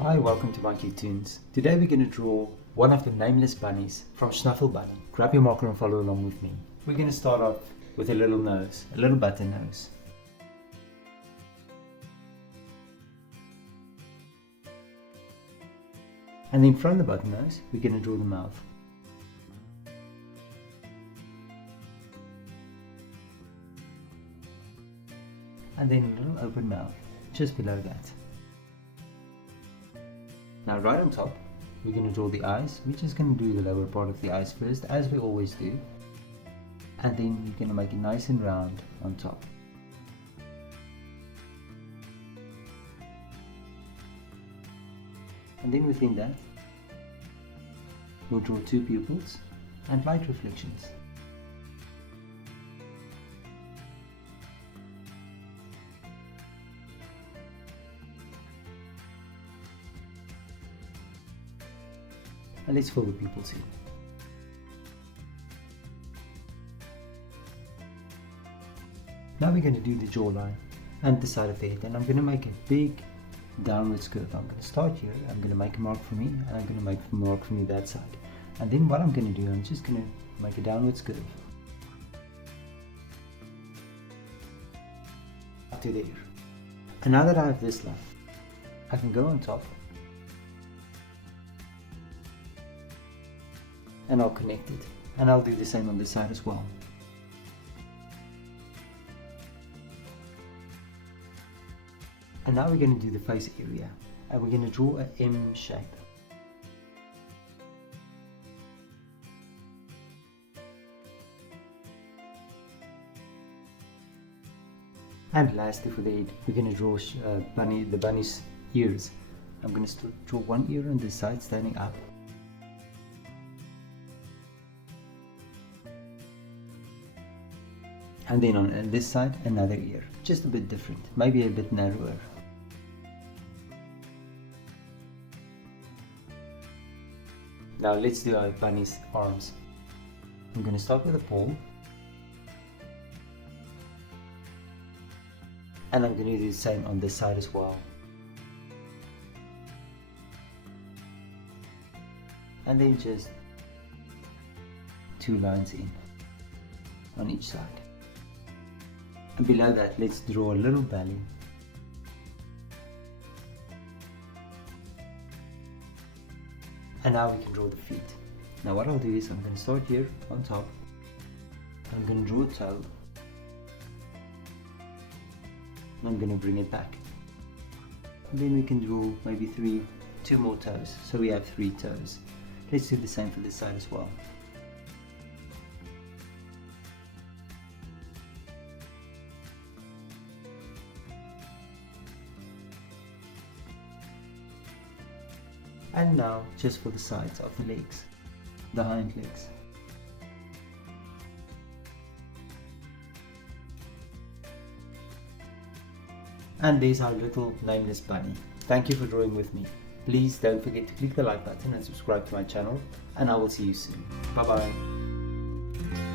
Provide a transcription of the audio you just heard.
Hi, welcome to mycutetoons. Today we're going to draw one of the nameless bunnies from Schnuffel Bunny. Grab your marker and follow along with me. We're going to start off with a little nose, a little button nose. And then from the button nose, we're going to draw the mouth. And then a little open mouth, just below that. Now right on top, we're going to draw the eyes. We're just going to do the lower part of the eyes first, as we always do. And then you're going to make it nice and round on top. And then within that, we'll draw two pupils and light reflections. And let's fill the pupils in. Now we're going to do the jawline and the side of the head, and I'm going to make a big downwards curve. I'm going to start here, I'm going to make a mark for me, and I'm going to make a mark for me that side. And then what I'm going to do, I'm just going to make a downwards curve up to there. And now that I have this line, I can go on top and I'll connect it, and I'll do the same on this side as well. And now we're going to do the face area, and we're going to draw an M shape. And lastly for the head, we're going to draw the bunny's ears. I'm going to draw one ear on this side standing up. And then on this side, another ear, just a bit different, maybe a bit narrower. Now let's do our bunny's arms. I'm going to start with a palm, and I'm going to do the same on this side as well. And then just two lines in on each side. And below that, let's draw a little belly. And now we can draw the feet. Now what I'll do is I'm going to start here on top. I'm going to draw a toe. And I'm going to bring it back. And then we can draw maybe two more toes. So we have 3 toes. Let's do the same for this side as well. And now just for the sides of the legs, the hind legs. And there's our little nameless bunny. Thank you for drawing with me. Please don't forget to click the like button and subscribe to my channel, and I will see you soon. Bye bye.